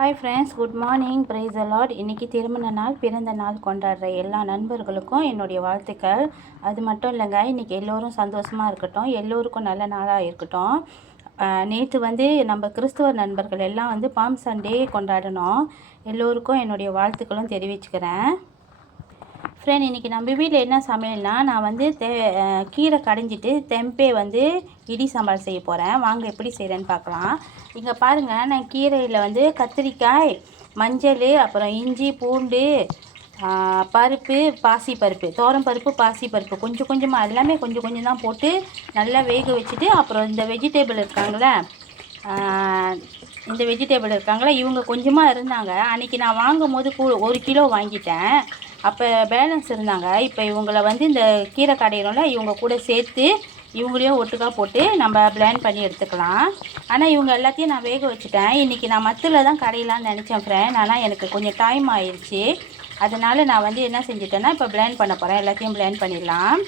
Hi friends, good morning. Praise the Lord. இன்றைக்கி திருமண நாள், பிறந்த நாள் கொண்டாடுற எல்லா நண்பர்களுக்கும் என்னுடைய வாழ்த்துக்கள். அது மட்டும் இல்லைங்க, இன்றைக்கி எல்லோரும் சந்தோஷமாக இருக்கட்டும், எல்லோருக்கும் நல்ல நாளாக இருக்கட்டும். நேற்று நம்ம கிறிஸ்துவ நண்பர்கள் எல்லாம் பாம் சண்டே கொண்டாடினோம். எல்லோருக்கும் என்னுடைய வாழ்த்துக்களும் தெரிவிச்சுக்கிறேன். ஃப்ரெண்ட், இன்றைக்கி நம்ம வீட்டில் என்ன சமையல்னால், நான் கீரை கடைஞ்சிட்டு தெம்பே இடி சாம்பார் செய்ய போகிறேன். வாங்க எப்படி செய்கிறேன்னு பார்க்கலாம். இங்கே பாருங்கள், நான் கீரையில் கத்திரிக்காய், மஞ்சள், அப்புறம் இஞ்சி, பூண்டு, பருப்பு, பாசிப்பருப்பு, பருப்பு, பாசிப்பருப்பு கொஞ்சம் கொஞ்சமாக எல்லாமே கொஞ்சம் கொஞ்சம் தான் போட்டு நல்லா வேக வச்சுட்டு, அப்புறம் இந்த வெஜிடபிள் இருக்காங்களே இவங்க கொஞ்சமாக இருந்தாங்க. அன்றைக்கி நான் வாங்கும் போது 1 கிலோ வாங்கிட்டேன். அப்போ பேலன்ஸ் இருந்தாங்க. இப்போ இவங்களை இந்த கீரை கடையிறோம்ல, இவங்க கூட சேர்த்து இவங்களையும் ஒட்டுக்காக போட்டு நம்ம பிளேண்ட் பண்ணி எடுத்துக்கலாம். ஆனால் இவங்க எல்லாத்தையும் நான் வேக வச்சுட்டேன். இன்றைக்கி நான் மத்தில் தான் கடையிலான்னு நினச்சேன் ஃப்ரெண்ட். ஆனால் எனக்கு கொஞ்சம் டைம் ஆயிடுச்சு. அதனால் நான் என்ன செஞ்சுட்டேன்னா, இப்போ பிளேண்ட் பண்ண போகிறேன். எல்லாத்தையும் பிளேண்ட் பண்ணிடலாம்.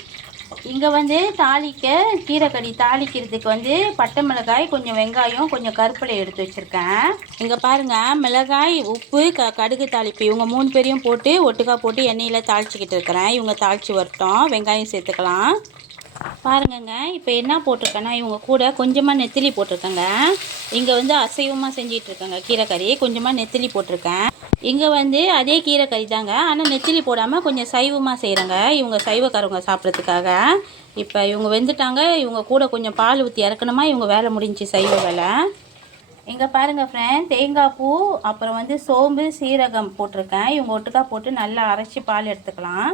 இங்கே தாளிக்க கீரைக்கறி தாளிக்கிறதுக்கு பட்டை மிளகாய், கொஞ்சம் வெங்காயம், கொஞ்சம் கருப்பிலை எடுத்து வச்சுருக்கேன். இங்கே பாருங்கள், மிளகாய், உப்பு, கடுகு தாளிப்பு இவங்க 3 பேரையும் போட்டு ஒட்டுக்காக போட்டு எண்ணெயில் தாளிச்சிக்கிட்டு இருக்கிறேன். இவங்க தாளித்து வரட்டும். வெங்காயம் சேர்த்துக்கலாம். பாருங்கங்க, இப்போ என்ன போட்டிருக்கேன்னா, இவங்க கூட கொஞ்சமாக நெத்திலி போட்டிருக்கேங்க. இங்கே அசைவமாக செஞ்சிட்ருக்கேங்க கீரைக்கறி. கொஞ்சமாக நெத்திலி போட்டிருக்கேன். இங்கே அதே கீரைக்கறி தாங்க, ஆனால் நெத்திலி போடாமல் கொஞ்சம் சைவமாக செய்கிறேங்க. இவங்க சைவக்காரவங்க சாப்பிட்றதுக்காக. இப்போ இவங்க வெந்துட்டாங்க. இவங்க கூட கொஞ்சம் பால் ஊற்றி இறக்கணுமா, இவங்க வேலை முடிஞ்சு சைவ வேலை. இங்கே பாருங்கள் ஃப்ரெண்ட், தேங்காய் பூ, அப்புறம் சோம்பு, சீரகம் போட்டிருக்கேன். இவங்க ஒட்டுக்காக போட்டு நல்லா அரைச்சி பால் எடுத்துக்கலாம்.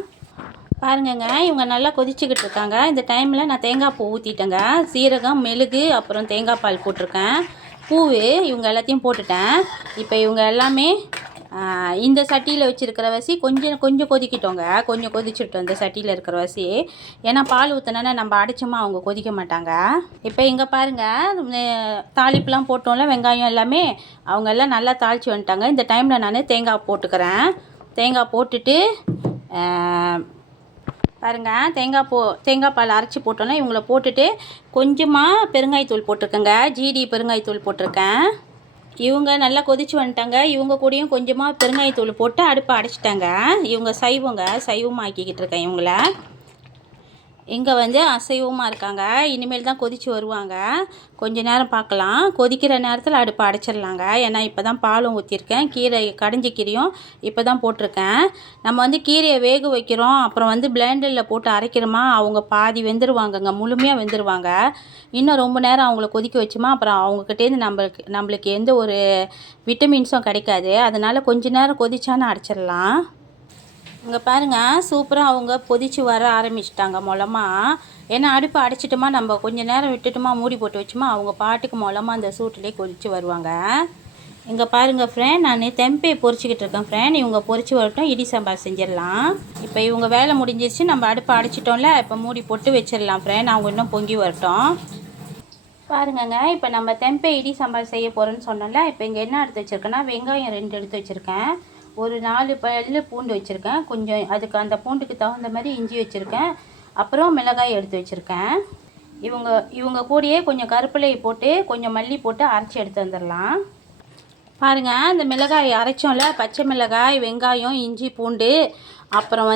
பாருங்கங்க, இவங்க நல்லா கொதிச்சுக்கிட்டு இருக்காங்க. இந்த டைமில் நான் தேங்காய் பூ ஊற்றிட்டேங்க. சீரகம், மெழுகு, அப்புறம் தேங்காய் பால் போட்டிருக்கேன். பூவு இவங்க எல்லாத்தையும் போட்டுட்டேன். இப்போ இவங்க எல்லாமே இந்த சட்டியில் வச்சுருக்கிற வசி கொஞ்சம் கொஞ்சம் கொதிக்கிட்டோங்க. கொஞ்சம் கொதிச்சுட்டோம் இந்த சட்டியில் இருக்கிற வசி. ஏன்னா பால் ஊற்றினா நம்ம அடைச்சோமா அவங்க கொதிக்க மாட்டாங்க. இப்போ இங்கே பாருங்கள், தாளிப்புலாம் போட்டோம்ல, வெங்காயம் எல்லாமே அவங்க எல்லாம் நல்லா தாளித்து வந்துட்டாங்க. இந்த டைமில் நான் தேங்காய் போட்டுக்கிறேன். தேங்காய் போட்டுட்டு பாருங்கள், தேங்காய் பால் அரைச்சி போட்டோன்னா இவங்கள போட்டுட்டு கொஞ்சமாக பெருங்காயத்தூள் போட்டிருக்கேங்க. ஜீடி பெருங்காயத்தூள் போட்டிருக்கேன். இவங்க நல்லா கொதிச்சு வந்துட்டாங்க. இவங்க கூடயும் கொஞ்சமாக பெருங்காயத்தூள் போட்டு அடுப்பை அடைச்சிட்டாங்க. இவங்க சைவமாக ஆக்கிக்கிட்டு இருக்கேன் இவங்கள. இங்கே அசைவமாக இருக்காங்க. இனிமேல் தான் கொதித்து வருவாங்க. கொஞ்ச நேரம் பார்க்கலாம். கொதிக்கிற நேரத்தில் அடுப்பை அடைச்சிடலாங்க. ஏன்னா இப்போ தான் பாலும் ஊற்றிருக்கேன். கடைஞ்சி கீரையும் இப்போ தான் போட்டிருக்கேன். நம்ம கீரையை வேக வைக்கிறோம், அப்புறம் பிளேண்டரில் போட்டு அரைக்கிறோமா, அவங்க பாதி வெந்துருவாங்கங்க, முழுமையாக வெந்துருவாங்க. இன்னும் ரொம்ப நேரம் அவங்கள கொதிக்க வச்சோமா, அப்புறம் அவங்கக்கிட்டேருந்து நம்மளுக்கு எந்த ஒரு விட்டமின்ஸும் கிடைக்காது. அதனால் கொஞ்ச நேரம் கொதிச்சான்னு அரைச்சிடலாம். இங்கே பாருங்கள், சூப்பராக அவங்க கொதித்து வர ஆரம்பிச்சிட்டாங்க மொளமாக. ஏன்னா அடுப்பை அடைச்சிட்டோமா, நம்ம கொஞ்சம் நேரம் விட்டுட்டோமா, மூடி போட்டு வச்சோமா, அவங்க பாட்டுக்கு மொளமாக அந்த சூட்டிலே கொதித்து வருவாங்க. இங்கே பாருங்கள் ஃப்ரெண்ட், நான் தெம்பே பொரிச்சிக்கிட்டு இருக்கேன் ஃப்ரெண்ட். இவங்க பொரிச்சு வரட்டும், இடி சாம்பார் செஞ்சிடலாம். இப்போ இவங்க வேலை முடிஞ்சிருச்சு. நம்ம அடுப்பை அடைச்சிட்டோம்ல, இப்போ மூடி போட்டு வச்சிடலாம் ஃப்ரெண்ட். அவங்க இன்னும் பொங்கி வரட்டும். பாருங்கங்க, இப்போ நம்ம தெம்பே இடி சாம்பார் செய்ய போகிறோன்னு சொன்னோம்ல. இப்போ இங்கே என்ன எடுத்து வச்சுருக்கேன்னா, வெங்காயம் 2 எடுத்து வச்சுருக்கேன். ஒரு 4 பல்லு பூண்டு வச்சுருக்கேன். கொஞ்சம் அதுக்கு அந்த பூண்டுக்கு தகுந்த மாதிரி இஞ்சி வச்சுருக்கேன். அப்புறம் மிளகாய் எடுத்து வச்சுருக்கேன். இவங்க கூடயே கொஞ்சம் கருப்பிலை போட்டு கொஞ்சம் மல்லி போட்டு அரைச்சி எடுத்து வந்துடலாம். பாருங்கள், இந்த மிளகாய் அரைச்சோம்ல, பச்சை மிளகாய், வெங்காயம், இஞ்சி, பூண்டு, அப்புறம்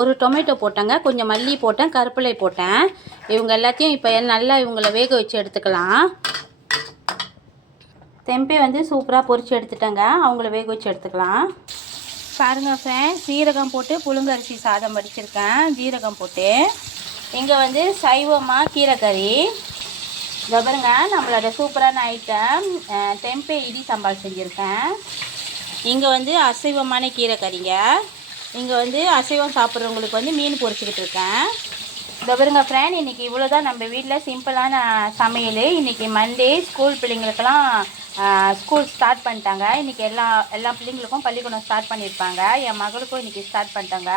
ஒரு டொமேட்டோ போட்டேங்க. கொஞ்சம் மல்லி போட்டேன், கருப்பிலை போட்டேன். இவங்க எல்லாத்தையும் இப்போ நல்லா இவங்கள வேக வச்சு எடுத்துக்கலாம். தெம்பே சூப்பராக பொரிச்சு எடுத்துட்டேங்க. அவங்கள வேக வச்சு எடுத்துக்கலாம். பாருங்கள் ஃப்ரெண்ட், சீரகம் போட்டு புழுங்கரிசி சாதம் வடிச்சிருக்கேன். ஜீரகம் போட்டு இங்கே சைவமாக கீரைக்கறி. இதை பாருங்க, நம்மளோட சூப்பரான ஐட்டம் தெம்பே இடி சாம்பார் செஞ்சுருக்கேன். இங்கே அசைவமான கீரைக்கறிங்க. இங்கே அசைவம் சாப்பிட்றவங்களுக்கு மீன் பொரிச்சிக்கிட்டு இருக்கேன். இதை பாருங்க ஃப்ரெண்ட், இன்றைக்கி இவ்வளோ தான் நம்ம வீட்டில் சிம்பிளான சமையல். இன்றைக்கி மண்டே, ஸ்கூல் பிள்ளைங்களுக்கெல்லாம் ஸ்கூல் ஸ்டார்ட் பண்ணிட்டாங்க. இன்றைக்கி எல்லா பிள்ளைங்களுக்கும் பள்ளிக்கூடம் ஸ்டார்ட் பண்ணியிருப்பாங்க. என் மகளுக்கும் இன்றைக்கி ஸ்டார்ட் பண்ணிட்டாங்க.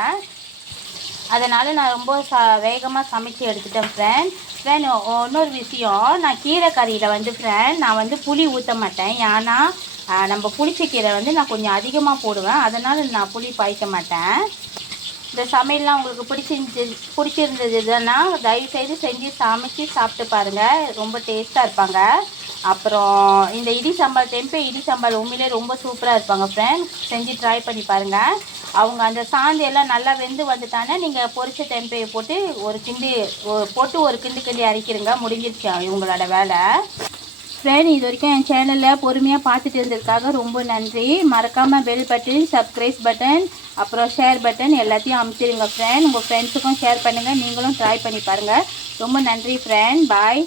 அதனால் நான் ரொம்ப வேகமாக சமைச்சு எடுத்துட்டேன் ஃப்ரெண்ட். இன்னொரு விஷயம், நான் கீரைக்கறியில் ஃப்ரெண்ட் நான் புளி ஊற்ற மாட்டேன். ஏன்னா நம்ம புளிச்ச கீரை நான் கொஞ்சம் அதிகமாக போடுவேன். அதனால் நான் புளி பாய்க்க மாட்டேன். இந்த சமையல்லாம் உங்களுக்கு பிடிச்சிருந்ததுன்னா தயவுசெய்து செஞ்சு சமைச்சு சாப்பிட்டு பாருங்கள். ரொம்ப டேஸ்ட்டாக இருப்பாங்க. அப்புறம் இந்த இடி சாம்பார் இடி சாம்பார் உண்மையிலே ரொம்ப சூப்பராக இருப்பாங்க ஃப்ரெண்ட். செஞ்சு ட்ரை பண்ணி பாருங்கள். அவங்க அந்த சாந்து எல்லாம் நல்லா வெந்து வந்துட்டானே நீங்கள் பொரிச்ச டெம்பையை போட்டு ஒரு கிண்டி அரைக்கிறங்க. முடிஞ்சிருச்சு இவங்களோட வேலை. ஃப்ரெண்ட், இது வரைக்கும் என் சேனலில் பொறுமையாக பார்த்துட்டு இருந்ததுக்காக ரொம்ப நன்றி. மறக்காமல் பெல் பட்டன், சப்ஸ்கிரைப் பட்டன், அப்புறம் ஷேர் பட்டன் எல்லாத்தையும் அமுத்திடுங்க ஃப்ரெண்ட். உங்கள் ஃப்ரெண்ட்ஸுக்கும் ஷேர் பண்ணுங்கள். நீங்களும் ட்ரை பண்ணி பாருங்கள். ரொம்ப நன்றி ஃப்ரெண்ட். பாய்.